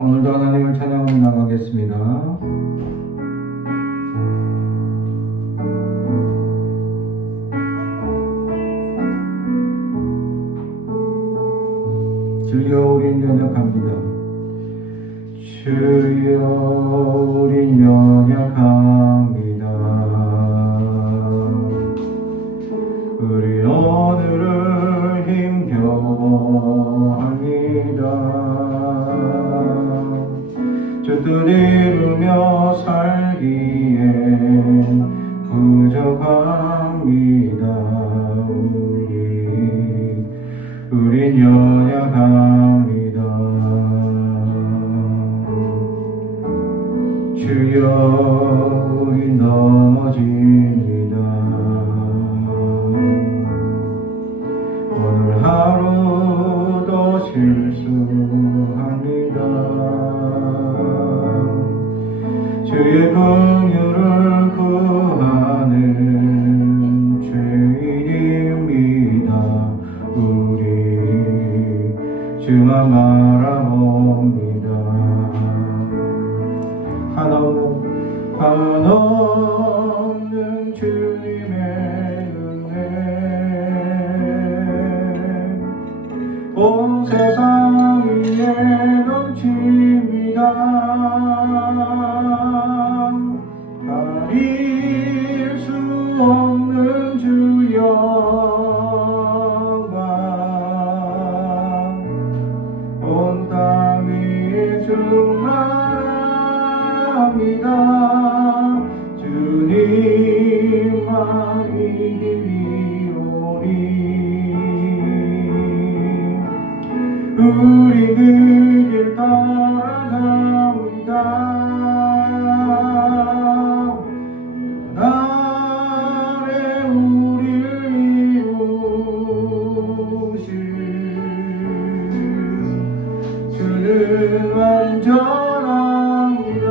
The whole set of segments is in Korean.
오늘도 하나님을 찬양하며 나가겠습니다. 주여 우린 연약합니다. 주여 우린 연약합니다. 우리 오늘을 힘겨워합니다. 주 뜻 이루며 살기엔 부족합니다. 우린 연약합니다. 주여 우린 넘어집니다. 오늘 하루도 실수합니다. 주의 긍휼을 구하는 죄인입니다. 우리 주만 바라봅니다. 한없는 주님의 은혜 온 세상 위에 넘칩니다. 가릴 수 없는 주 영광 온 땅 위에 충만합니다. 주님만이 길이오니 우리 그 길 따라갑니다. 나의 우리를 이루실 주는 완전합니다.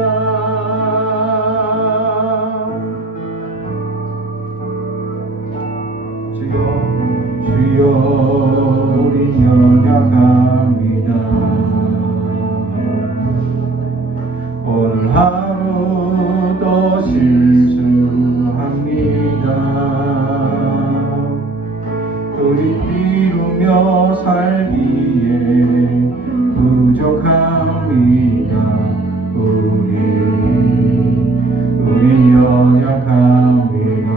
주여 우린 연약합니다. 오늘 하루도 실수합니다. 우리 이루며 살기에 부족합니다. 우린 연약합니다.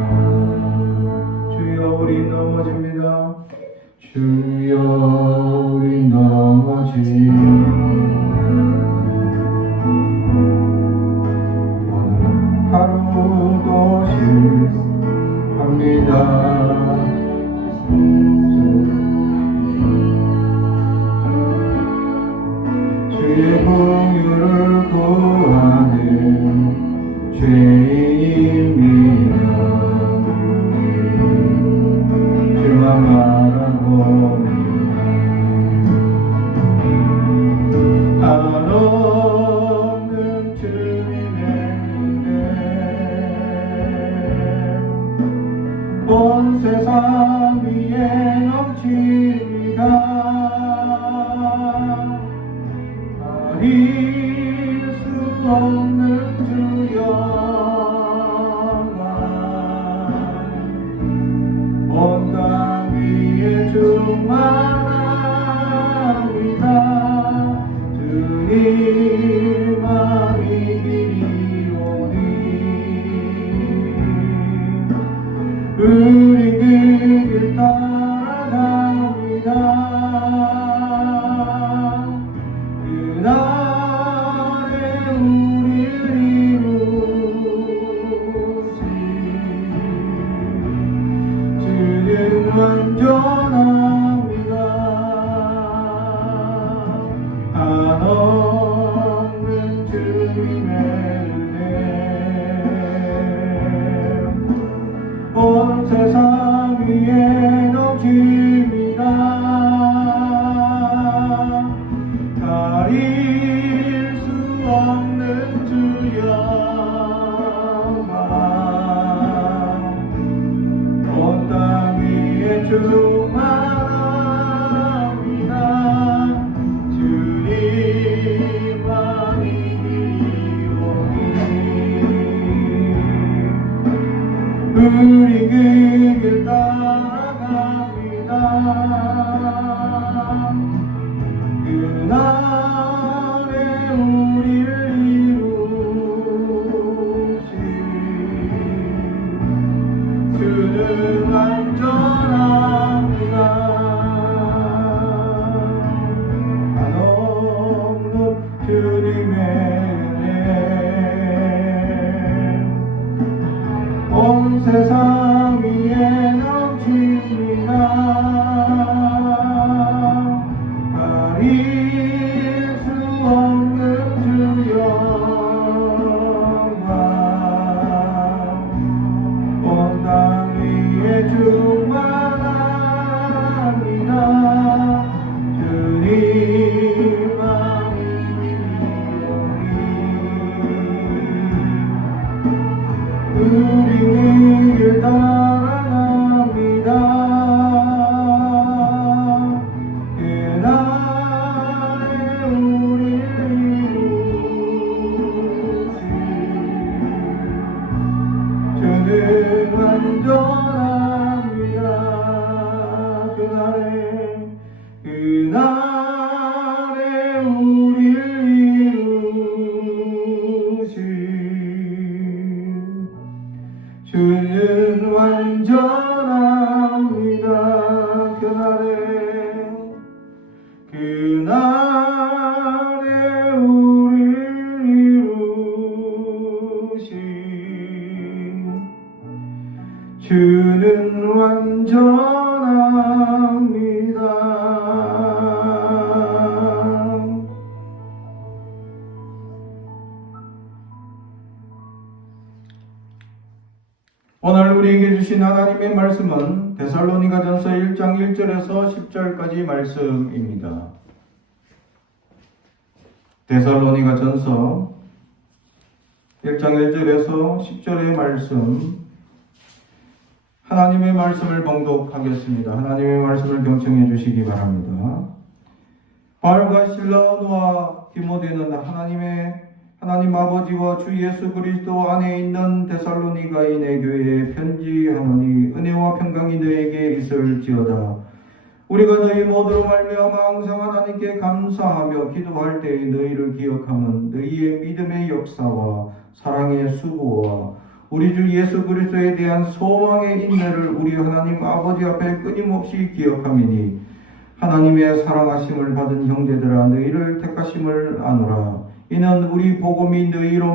주여 우리 넘어집니다. 주여 우리 넘어집니다. 오늘 하루도 실수합니다. 주의 긍휼을 구하는 죄인입니다. 주만 바라봅니다. 한없는 주님의 은혜 온 세상 위에 넘칩니다. 가릴 수 없는 주 영광 온 땅 위에 충만합니다. 주님만이 길이오니 우리 그 길 따라갑니다. 그날에 우리를 이루실 주는 완전합니다. 한없는 주님의 은혜 온 세상 위에 넘칩니다. 가릴 수 없는 주 영광 온 땅 위에 충만합니다. 주님만 주신 하나님의 말씀은 데살로니가전서 1장 1절에서 10절까지 말씀입니다. 데살로니가전서 1장 1절에서 10절의 말씀, 하나님의 말씀을 봉독하겠습니다. 하나님의 말씀을 경청해 주시기 바랍니다. 바울과 실라노와 디모데는 하나님 아버지와 주 예수 그리스도 안에 있는 데살로니가인의 교회에 편지하노니 은혜와 평강이 너에게 있을지어다. 우리가 너희 모두로 말미암아 항상 하나님께 감사하며 기도할 때에 너희를 기억함은 너희의 믿음의 역사와 사랑의 수고와 우리 주 예수 그리스도에 대한 소망의 인내를 우리 하나님 아버지 앞에 끊임없이 기억함이니 하나님의 사랑하심을 받은 형제들아 너희를 택하심을 아노라. 이는 우리 복음이 너희로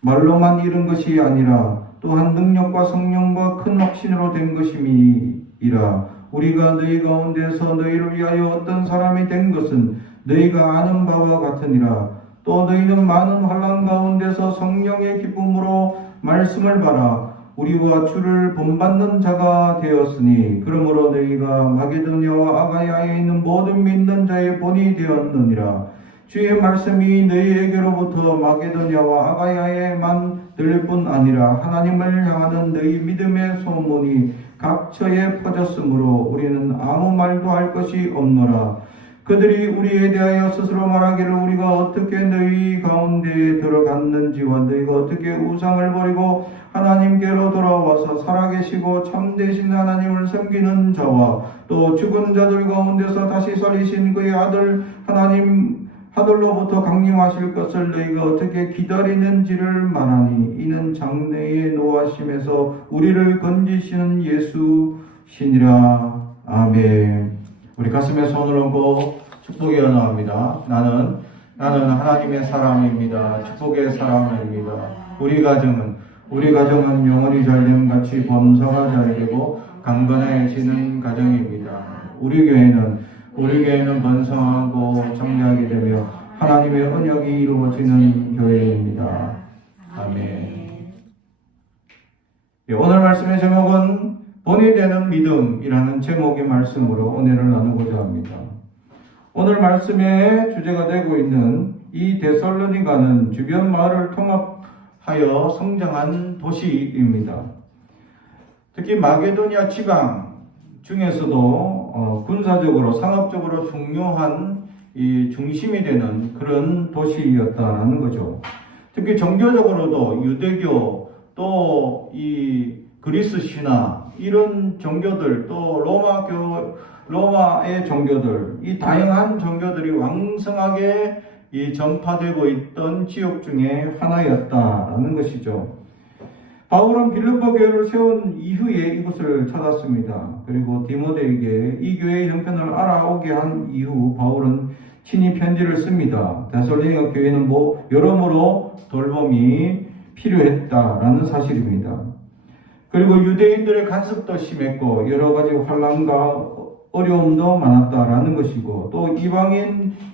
말로만 이룬 것이 아니라 또한 능력과 성령과 큰 확신으로 된 것임이니라. 우리가 너희 가운데서 너희를 위하여 어떤 사람이 된 것은 너희가 아는 바와 같으니라. 또 너희는 많은 환난 가운데서 성령의 기쁨으로 말씀을 받아 우리와 주를 본받는 자가 되었으니 그러므로 너희가 마게도냐와 아가야에 있는 모든 믿는 자의 본이 되었느니라. 주의 말씀이 너희에게로부터 마게도냐와 아가야에만 들릴 뿐 아니라 하나님을 향하는 너희 믿음의 소문이 각처에 퍼졌으므로 우리는 아무 말도 할 것이 없노라. 그들이 우리에 대하여 스스로 말하기를 우리가 어떻게 너희 가운데에 들어갔는지와 너희가 어떻게 우상을 버리고 하나님께로 돌아와서 살아계시고 참되신 하나님을 섬기는 자와 또 죽은 자들 가운데서 다시 살리신 그의 아들 하늘로부터 강림하실 것을 너희가 어떻게 기다리는지를 말하니 이는 장래의 노하심에서 우리를 건지시는 예수시니라. 아멘. 우리 가슴에 손을 얹고 축복의 언어합니다. 나는 하나님의 사람입니다. 축복의 사람입니다. 우리 가정은 영원히 잘됨 같이 범사가 잘되고 강건해지는 가정입니다. 우리 교회는 번성하고 장대하게 되며 하나님의 언약이 이루어지는 교회입니다. 아멘. 오늘 말씀의 제목은 본이 되는 믿음이라는 제목의 말씀으로 은혜를 나누고자 합니다. 오늘 말씀의 주제가 되고 있는 이 데살로니가는 주변 마을을 통합하여 성장한 도시입니다. 특히 마게도니아 지방 중에서도 군사적으로 상업적으로 중요한 이 중심이 되는 그런 도시였다는 거죠. 특히 종교적으로도 유대교 또 이 그리스 신화 이런 종교들 또 로마의 종교들 이 다양한 종교들이 왕성하게 전파되고 있던 지역 중에 하나였다라는 것이죠. 바울은 빌립보 교회를 세운 이후에 이곳을 찾았습니다. 그리고 디모데에게 이 교회의 형편을 알아오게 한 이후 바울은 친히 편지를 씁니다. 데살로니가 교회는 여러모로 돌봄이 필요했다라는 사실입니다. 그리고 유대인들의 간섭도 심했고 여러 가지 환난과 어려움도 많았다라는 것이고 또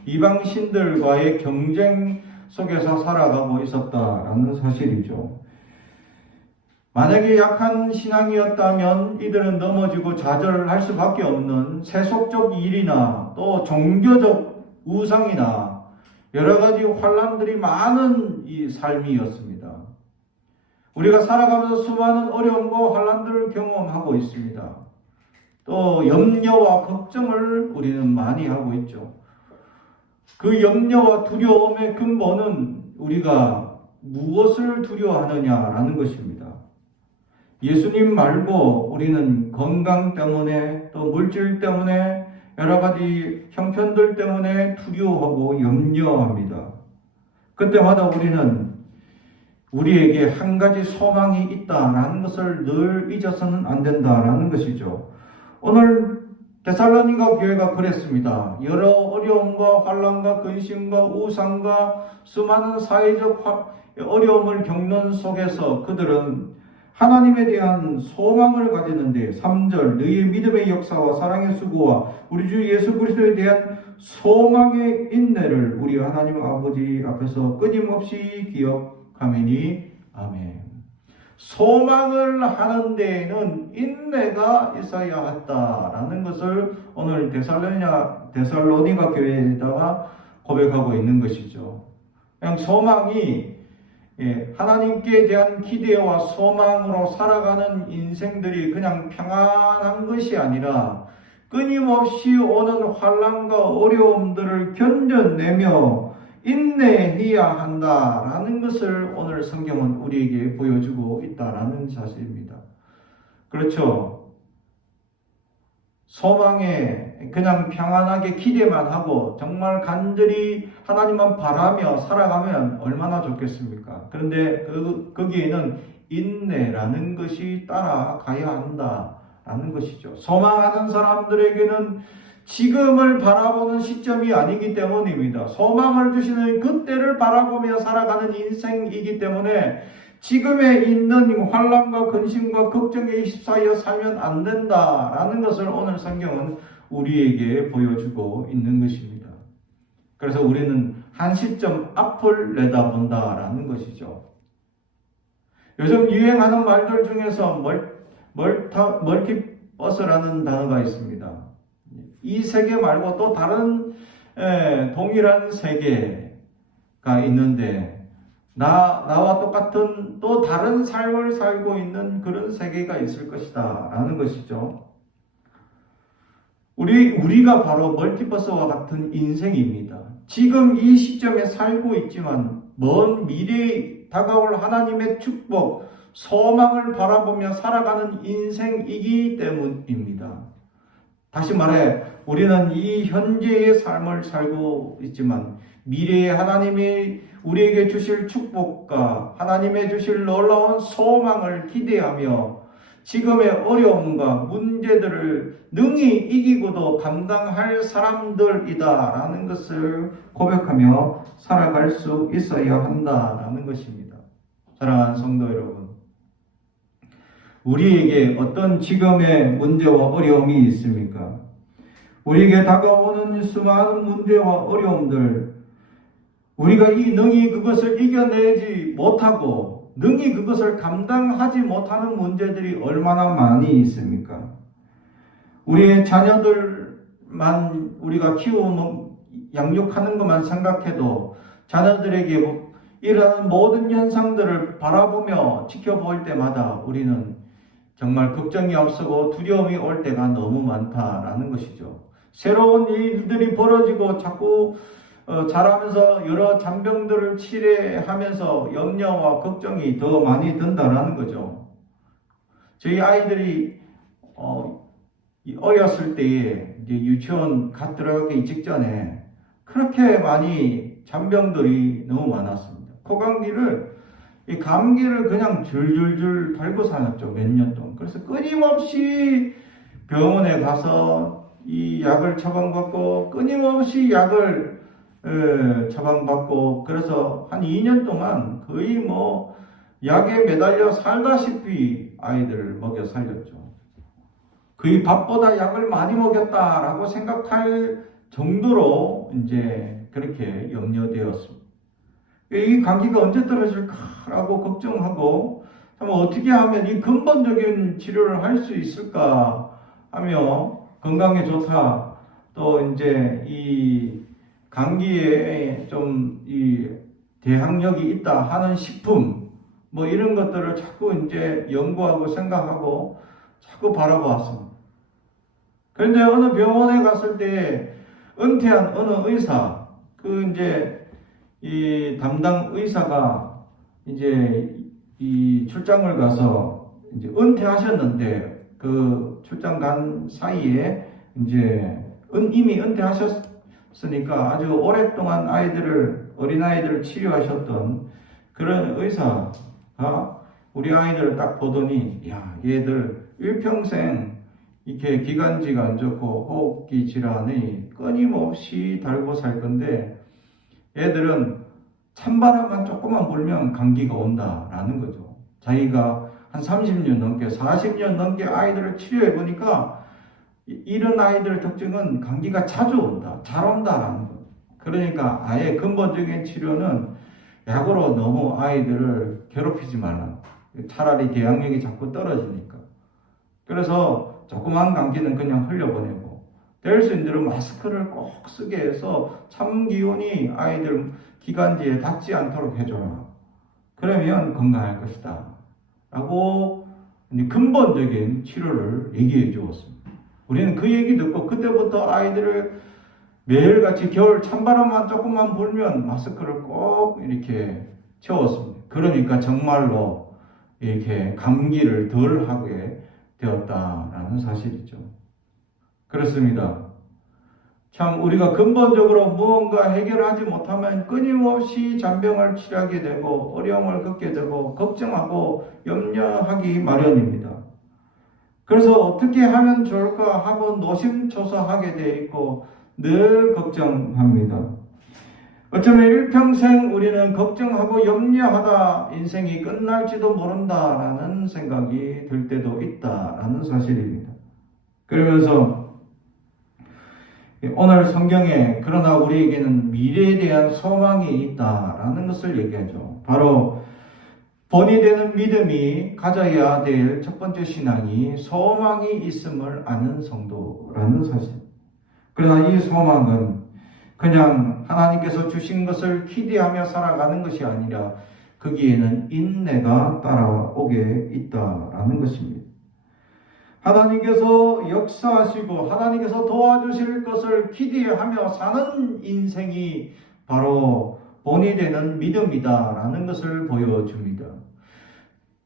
이방신들과의 경쟁 속에서 살아가고 있었다라는 사실이죠. 만약에 약한 신앙이었다면 이들은 넘어지고 좌절할 수밖에 없는 세속적 일이나 또 종교적 우상이나 여러 가지 환난들이 많은 이 삶이었습니다. 우리가 살아가면서 수많은 어려움과 환난들을 경험하고 있습니다. 또 염려와 걱정을 우리는 많이 하고 있죠. 그 염려와 두려움의 근본은 우리가 무엇을 두려워하느냐라는 것입니다. 예수님 말고 우리는 건강 때문에 또 물질 때문에 여러 가지 형편들 때문에 두려워하고 염려합니다. 그때마다 우리는 우리에게 한 가지 소망이 있다라는 것을 늘 잊어서는 안 된다라는 것이죠. 오늘 데살로니가 교회가 그랬습니다. 여러 어려움과 환난과 근심과 우상과 수많은 사회적 어려움을 겪는 속에서 그들은 하나님에 대한 소망을 가지는데 3절 너희의 믿음의 역사와 사랑의 수고와 우리 주 예수 그리스도에 대한 소망의 인내를 우리 하나님 아버지 앞에서 끊임없이 기억하매니 아멘. 소망을 하는 데에는 인내가 있어야 한다라는 것을 오늘 데살로니가 교회에다가 고백하고 있는 것이죠. 그냥 소망이 하나님께 대한 기대와 소망으로 살아가는 인생들이 그냥 평안한 것이 아니라 끊임없이 오는 환난과 어려움들을 견뎌내며 인내해야 한다라는 것을 오늘 성경은 우리에게 보여주고 있다라는 사실입니다. 그렇죠. 소망에 그냥 평안하게 기대만 하고 정말 간절히 하나님만 바라며 살아가면 얼마나 좋겠습니까? 그런데 거기에는 인내라는 것이 따라가야 한다라는 것이죠. 소망하는 사람들에게는 지금을 바라보는 시점이 아니기 때문입니다. 소망을 주시는 그때를 바라보며 살아가는 인생이기 때문에 지금에 있는 환난과 근심과 걱정에 휩싸여 살면 안 된다라는 것을 오늘 성경은 우리에게 보여주고 있는 것입니다. 그래서 우리는 한 시점 앞을 내다본다라는 것이죠. 요즘 유행하는 말들 중에서 멀티버스라는 단어가 있습니다. 이 세계 말고 또 다른 동일한 세계가 있는데 나와 똑같은 또 다른 삶을 살고 있는 그런 세계가 있을 것이다 라는 것이죠. 우리가 바로 멀티버스와 같은 인생입니다. 지금 이 시점에 살고 있지만 먼 미래에 다가올 하나님의 축복, 소망을 바라보며 살아가는 인생이기 때문입니다. 다시 말해 우리는 이 현재의 삶을 살고 있지만 미래에 하나님이 우리에게 주실 축복과 하나님의 주실 놀라운 소망을 기대하며 지금의 어려움과 문제들을 능히 이기고도 감당할 사람들이다라는 것을 고백하며 살아갈 수 있어야 한다라는 것입니다. 사랑하는 성도 여러분, 우리에게 어떤 지금의 문제와 어려움이 있습니까? 우리에게 다가오는 수많은 문제와 어려움들, 우리가 능히 그것을 이겨내지 못하고 능히 그것을 감당하지 못하는 문제들이 얼마나 많이 있습니까? 우리의 자녀들만 우리가 양육하는 것만 생각해도 자녀들에게 이러한 모든 현상들을 바라보며 지켜볼 때마다 우리는 정말 걱정이 앞서고 두려움이 올 때가 너무 많다라는 것이죠. 새로운 일들이 벌어지고 자꾸 자라면서 여러 잔병들을 치료하면서 염려와 걱정이 더 많이 든다라는 거죠. 저희 아이들이 어렸을 때에 이제 유치원 들어가기 직전에 그렇게 많이 잔병들이 너무 많았습니다. 이 감기를 그냥 줄줄줄 달고 살았죠. 몇 년 동안. 그래서 끊임없이 병원에 가서 이 약을 처방받고 끊임없이 약을 처방받고 그래서 한 2년 동안 거의 약에 매달려 살다시피 아이들을 먹여 살렸죠. 거의 밥보다 약을 많이 먹였다라고 생각할 정도로 이제 그렇게 염려되었습니다. 이 감기가 언제 떨어질까라고 걱정하고 어떻게 하면 이 근본적인 치료를 할 수 있을까 하며 건강에 좋다. 또 이제 이 감기에 좀 이 대항력이 있다 하는 식품 이런 것들을 자꾸 이제 연구하고 생각하고 자꾸 바라보았습니다. 그런데 어느 병원에 갔을 때 은퇴한 어느 의사 이제 이 담당 의사가 이제 이 출장을 가서 이제 은퇴하셨는데 그 출장 간 사이에 이제 이미 은퇴하셨으니까 아주 오랫동안 어린아이들을 치료하셨던 그런 의사가 우리 아이들을 딱 보더니 얘들 일평생 이렇게 기관지가 안 좋고 호흡기 질환이 끊임없이 달고 살 건데 애들은 찬바람만 조금만 불면 감기가 온다라는 거죠. 자기가 한 30년 넘게 40년 넘게 아이들을 치료해 보니까 이런 아이들 특징은 감기가 자주 온다, 잘 온다라는 거예요. 그러니까 아예 근본적인 치료는 약으로 너무 아이들을 괴롭히지 말라. 차라리 대항력이 자꾸 떨어지니까. 그래서 조그만 감기는 그냥 흘려보내고, 될 수 있는 대로 마스크를 꼭 쓰게 해서 참기운이 아이들 기관지에 닿지 않도록 해줘라. 그러면 건강할 것이다. 라고 근본적인 치료를 얘기해 주었습니다. 우리는 그 얘기 듣고 그때부터 아이들을 매일같이 겨울 찬바람만 조금만 불면 마스크를 꼭 이렇게 채웠습니다. 그러니까 정말로 이렇게 감기를 덜 하게 되었다라는 사실이죠. 그렇습니다. 참 우리가 근본적으로 무언가 해결하지 못하면 끊임없이 잔병을 치료하게 되고 어려움을 겪게 되고 걱정하고 염려하기 마련입니다. 그래서 어떻게 하면 좋을까 하고 노심초사하게 되어 있고 늘 걱정합니다. 어쩌면 일평생 우리는 걱정하고 염려하다 인생이 끝날지도 모른다라는 생각이 들 때도 있다라는 사실입니다. 그러면서 오늘 성경에 그러나 우리에게는 미래에 대한 소망이 있다라는 것을 얘기하죠. 바로 본이 되는 믿음이 가져야 될 첫 번째 신앙이 소망이 있음을 아는 성도라는 사실. 그러나 이 소망은 그냥 하나님께서 주신 것을 기대하며 살아가는 것이 아니라 거기에는 인내가 따라오게 있다라는 것입니다. 하나님께서 역사하시고 하나님께서 도와주실 것을 기대하며 사는 인생이 바로 본이 되는 믿음이다라는 것을 보여줍니다.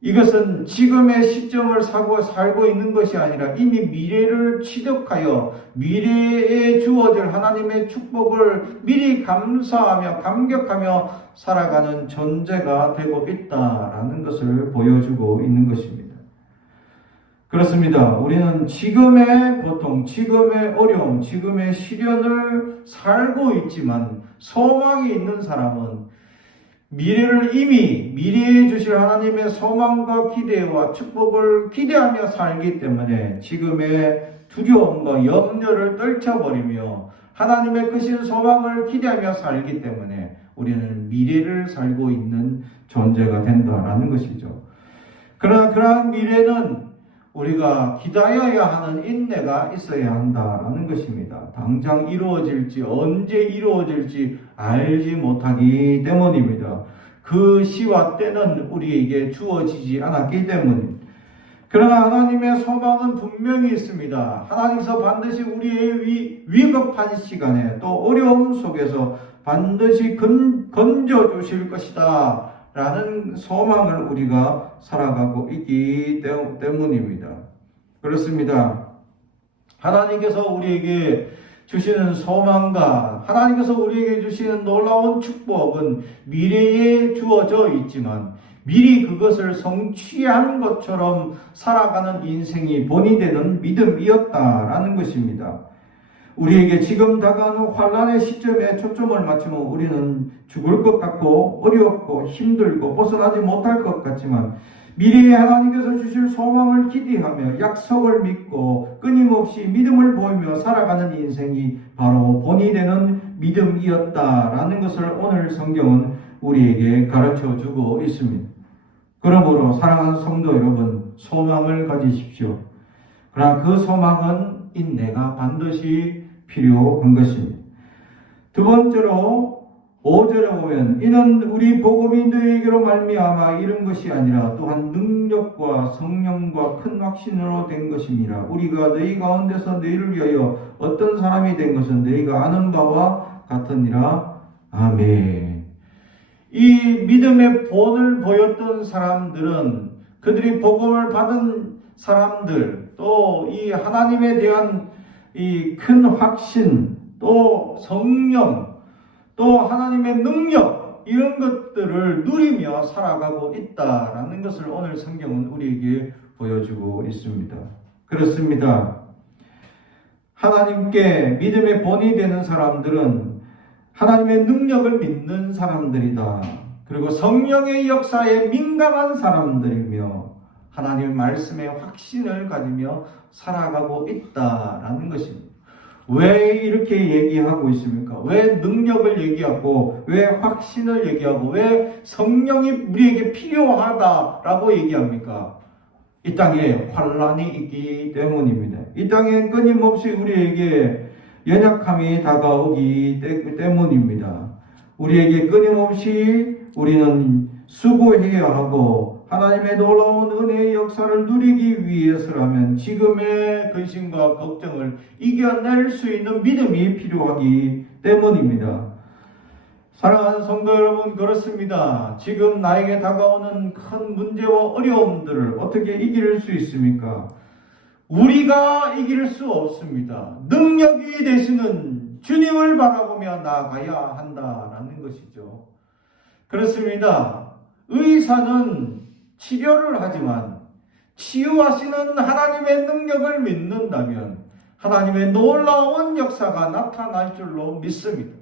이것은 지금의 시점을 살고 있는 것이 아니라 이미 미래를 취득하여 미래에 주어질 하나님의 축복을 미리 감사하며 감격하며 살아가는 존재가 되고 있다라는 것을 보여주고 있는 것입니다. 그렇습니다. 우리는 지금의 고통, 지금의 어려움, 지금의 시련을 살고 있지만 소망이 있는 사람은 미래를 이미 미래에 주실 하나님의 소망과 기대와 축복을 기대하며 살기 때문에 지금의 두려움과 염려를 떨쳐버리며 하나님의 크신 소망을 기대하며 살기 때문에 우리는 미래를 살고 있는 존재가 된다라는 것이죠. 그러나 그러한 미래는 우리가 기다려야 하는 인내가 있어야 한다라는 것입니다. 당장 이루어질지 언제 이루어질지 알지 못하기 때문입니다. 그 시와 때는 우리에게 주어지지 않았기 때문입니다. 그러나 하나님의 소망은 분명히 있습니다. 하나님께서 반드시 우리의 위급한 시간에 또 어려움 속에서 반드시 건져주실 것이다 라는 소망을 우리가 살아가고 있기 때문입니다. 그렇습니다. 하나님께서 우리에게 주시는 소망과 하나님께서 우리에게 주시는 놀라운 축복은 미래에 주어져 있지만 미리 그것을 성취한 것처럼 살아가는 인생이 본이 되는 믿음이었다라는 것입니다. 우리에게 지금 다가오는 환난의 시점에 초점을 맞추면 우리는 죽을 것 같고 어렵고 힘들고 벗어나지 못할 것 같지만 미래에 하나님께서 주실 소망을 기대하며 약속을 믿고 끊임없이 믿음을 보이며 살아가는 인생이 바로 본이 되는 믿음이었다라는 것을 오늘 성경은 우리에게 가르쳐주고 있습니다. 그러므로 사랑하는 성도 여러분, 소망을 가지십시오. 그러나 그 소망은 인내가 반드시 필요한 것입니다. 두 번째로 5절에 보면 이는 우리 복음이 너희에게로 말미암아 이른 것이 아니라 또한 능력과 성령과 큰 확신으로 된 것임이라. 우리가 너희 가운데서 너희를 위하여 어떤 사람이 된 것은 너희가 아는 바와 같으니라. 아멘. 이 믿음의 본을 보였던 사람들은 그들이 복음을 받은 사람들, 또 이 하나님에 대한 이 큰 확신, 또 성령, 또 하나님의 능력, 이런 것들을 누리며 살아가고 있다라는 것을 오늘 성경은 우리에게 보여주고 있습니다. 그렇습니다. 하나님께 믿음의 본이 되는 사람들은 하나님의 능력을 믿는 사람들이다. 그리고 성령의 역사에 민감한 사람들이며 하나님의 말씀에 확신을 가지며 살아가고 있다라는 것입니다. 왜 이렇게 얘기하고 있습니까? 왜 능력을 얘기하고, 왜 확신을 얘기하고, 왜 성령이 우리에게 필요하다라고 얘기합니까? 이 땅에 환란이 있기 때문입니다. 이 땅에 끊임없이 우리에게 연약함이 다가오기 때문입니다. 우리에게 끊임없이 우리는 수고해야 하고 하나님의 놀라운 은혜의 역사를 누리기 위해서라면 지금의 근심과 걱정을 이겨낼 수 있는 믿음이 필요하기 때문입니다. 사랑하는 성도 여러분, 그렇습니다. 지금 나에게 다가오는 큰 문제와 어려움들을 어떻게 이길 수 있습니까? 우리가 이길 수 없습니다. 능력이 되시는 주님을 바라보며 나아가야 한다라는 것이죠. 그렇습니다. 의사는 치료를 하지만 치유하시는 하나님의 능력을 믿는다면 하나님의 놀라운 역사가 나타날 줄로 믿습니다.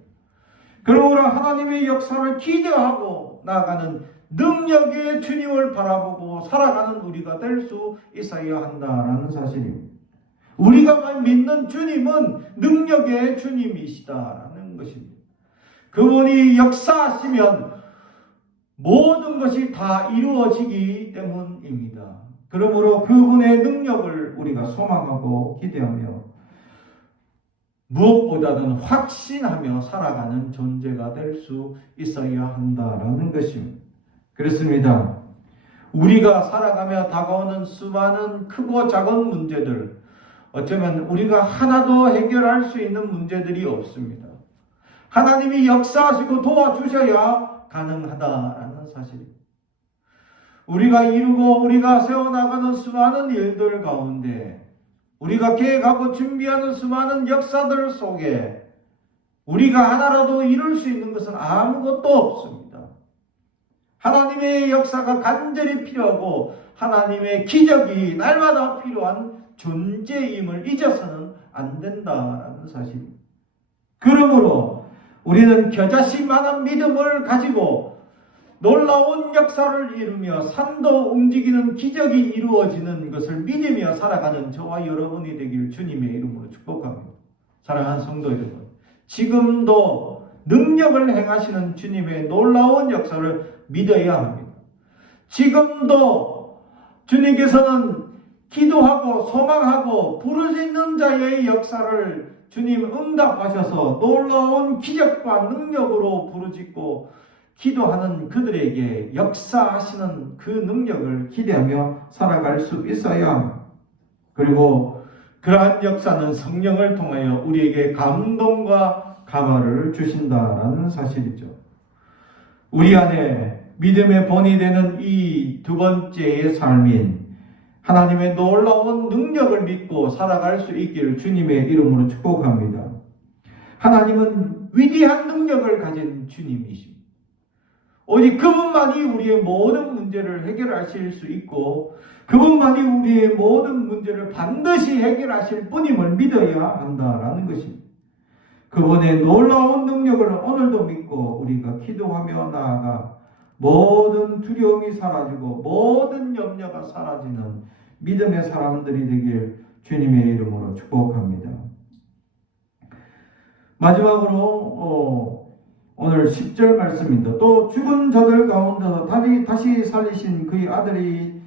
그러므로 하나님의 역사를 기대하고 나아가는 능력의 주님을 바라보고 살아가는 우리가 될 수 있어야 한다라는 사실입니다. 우리가 믿는 주님은 능력의 주님이시다라는 것입니다. 그분이 역사하시면 모든 것이 다 이루어지기 때문입니다. 그러므로 그분의 능력을 우리가 소망하고 기대하며 무엇보다는 확신하며 살아가는 존재가 될 수 있어야 한다라는 것입니다. 그렇습니다. 우리가 살아가며 다가오는 수많은 크고 작은 문제들, 어쩌면 우리가 하나도 해결할 수 있는 문제들이 없습니다. 하나님이 역사하시고 도와주셔야 가능하다라는 사실입니다. 우리가 이루고 우리가 세워나가는 수많은 일들 가운데 우리가 계획하고 준비하는 수많은 역사들 속에 우리가 하나라도 이룰 수 있는 것은 아무것도 없습니다. 하나님의 역사가 간절히 필요하고 하나님의 기적이 날마다 필요한 존재임을 잊어서는 안 된다라는 사실입니다. 그러므로 우리는 겨자씨만한 믿음을 가지고 놀라운 역사를 이루며 산도 움직이는 기적이 이루어지는 것을 믿으며 살아가는 저와 여러분이 되길 주님의 이름으로 축복합니다. 사랑하는 성도 여러분, 지금도 능력을 행하시는 주님의 놀라운 역사를 믿어야 합니다. 지금도 주님께서는 기도하고 소망하고 부르짖는 자의 역사를 주님 응답하셔서 놀라운 기적과 능력으로 부르짖고 기도하는 그들에게 역사하시는 그 능력을 기대하며 살아갈 수 있어야 합니다. 그리고 그러한 역사는 성령을 통하여 우리에게 감동과 감화를 주신다라는 사실이죠. 우리 안에 믿음의 본이 되는 이 두 번째의 삶인 하나님의 놀라운 능력을 믿고 살아갈 수 있기를 주님의 이름으로 축복합니다. 하나님은 위대한 능력을 가진 주님이십니다. 오직 그분만이 우리의 모든 문제를 해결하실 수 있고 그분만이 우리의 모든 문제를 반드시 해결하실 분임을 믿어야 한다라는 것입니다. 그분의 놀라운 능력을 오늘도 믿고 우리가 기도하며 나아가 모든 두려움이 사라지고 모든 염려가 사라지는 믿음의 사람들이 되길 주님의 이름으로 축복합니다. 마지막으로 오늘 10절 말씀입니다. 또 죽은 자들 가운데서 다시 살리신 그의 아들이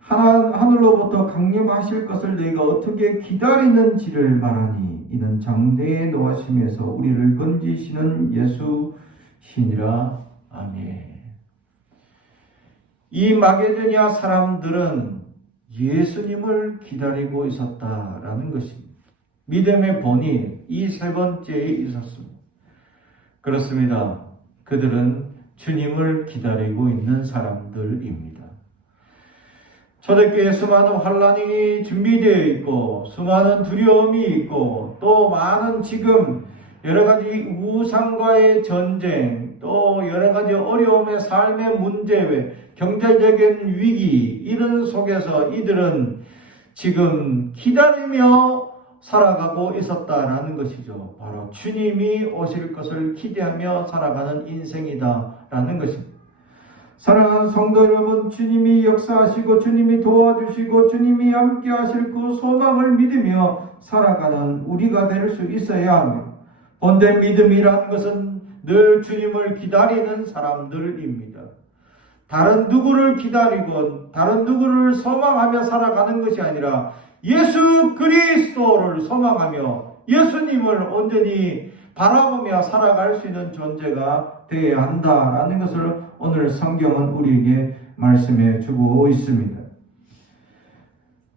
하늘로부터 강림하실 것을 너희가 어떻게 기다리는지를 말하니 이는 장대의 노하심에서 우리를 건지시는 예수시니라. 아멘. 이 마게도냐 사람들은 예수님을 기다리고 있었다라는 것입니다. 믿음의 본이 이 세 번째에 있었습니다. 그렇습니다. 그들은 주님을 기다리고 있는 사람들입니다. 초대교회에 수많은 환란이 준비되어 있고 수많은 두려움이 있고 또 많은 지금 여러 가지 우상과의 전쟁 또 여러 가지 어려움의 삶의 문제 경제적인 위기 이런 속에서 이들은 지금 기다리며 살아가고 있었다라는 것이죠. 바로 주님이 오실 것을 기대하며 살아가는 인생이다라는 것입니다. 사랑하는 성도 여러분, 주님이 역사하시고 주님이 도와주시고 주님이 함께 하실 그 소망을 믿으며 살아가는 우리가 될 수 있어야 합니다. 본래 믿음이란 것은 늘 주님을 기다리는 사람들입니다. 다른 누구를 기다리고 다른 누구를 소망하며 살아가는 것이 아니라 예수 그리스도를 소망하며 예수님을 온전히 바라보며 살아갈 수 있는 존재가 되어야 한다라는 것을 오늘 성경은 우리에게 말씀해 주고 있습니다.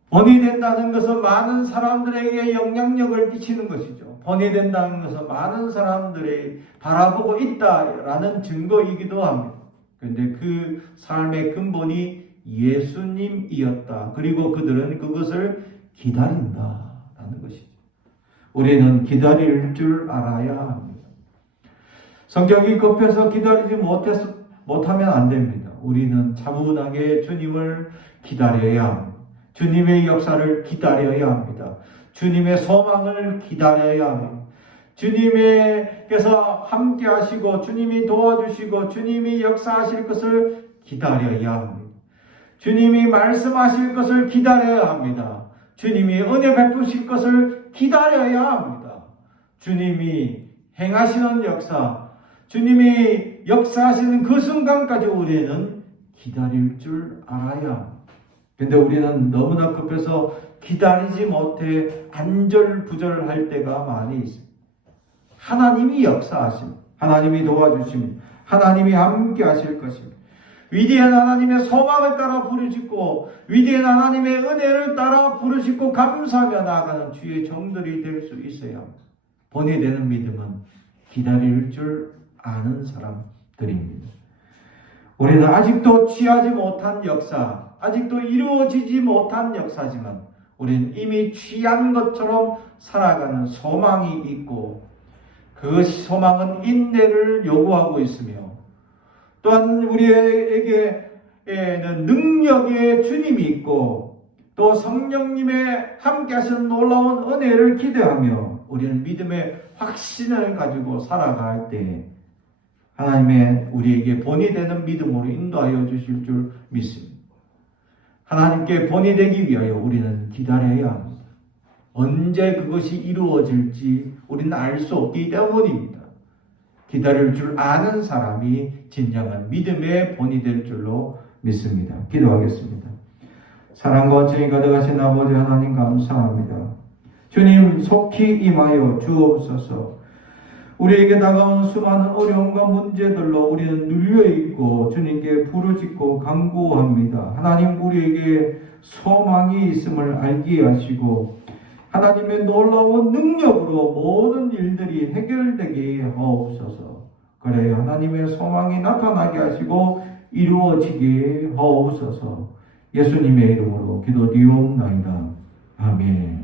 본이 된다는 것은 많은 사람들에게 영향력을 끼치는 것이죠. 본이 된다는 것은 많은 사람들이 바라보고 있다라는 증거이기도 합니다. 그런데 그 삶의 근본이 예수님이었다. 그리고 그들은 그것을 기다린다라는 것이죠. 우리는 기다릴 줄 알아야 합니다. 성격이 급해서 기다리지 못하면 안 됩니다. 우리는 차분하게 주님을 기다려야 합니다. 주님의 역사를 기다려야 합니다. 주님의 소망을 기다려야 합니다. 주님께서 함께 하시고 주님이 도와주시고 주님이 역사하실 것을 기다려야 합니다. 주님이 말씀하실 것을 기다려야 합니다. 주님이 은혜 베푸실 것을 기다려야 합니다. 주님이 행하시는 역사, 주님이 역사하시는 그 순간까지 우리는 기다릴 줄 알아야 합니다. 근데 우리는 너무나 급해서 기다리지 못해 안절부절할 때가 많이 있습니다. 하나님이 역사하십니다. 하나님이 도와주십니다. 하나님이 함께 하실 것입니다. 위대한 하나님의 소망을 따라 부르짖고 위대한 하나님의 은혜를 따라 부르짖고 감사하며 나아가는 주의 종들이 될 수 있어야 합니다. 본이 되는 믿음은 기다릴 줄 아는 사람들입니다. 우리는 아직도 취하지 못한 역사, 아직도 이루어지지 못한 역사지만 우리는 이미 취한 것처럼 살아가는 소망이 있고 그 소망은 인내를 요구하고 있으며 또한 우리에게는 능력의 주님이 있고 또 성령님의 함께 하시는 놀라운 은혜를 기대하며 우리는 믿음의 확신을 가지고 살아갈 때 하나님의 우리에게 본이 되는 믿음으로 인도하여 주실 줄 믿습니다. 하나님께 본이 되기 위하여 우리는 기다려야 합니다. 언제 그것이 이루어질지 우리는 알 수 없기 때문입니다. 기다릴 줄 아는 사람이 진정한 믿음의 본이 될 줄로 믿습니다. 기도하겠습니다. 사랑과 정이 가득하신 아버지 하나님 감사합니다. 주님 속히 임하여 주옵소서. 우리에게 다가온 수많은 어려움과 문제들로 우리는 눌려있고 주님께 부르짖고 간구합니다. 하나님 우리에게 소망이 있음을 알게 하시고 하나님의 놀라운 능력으로 모든 일들이 해결되게 하옵소서. 그래 하나님의 소망이 나타나게 하시고 이루어지게 하옵소서. 예수님의 이름으로 기도드리옵나이다. 아멘.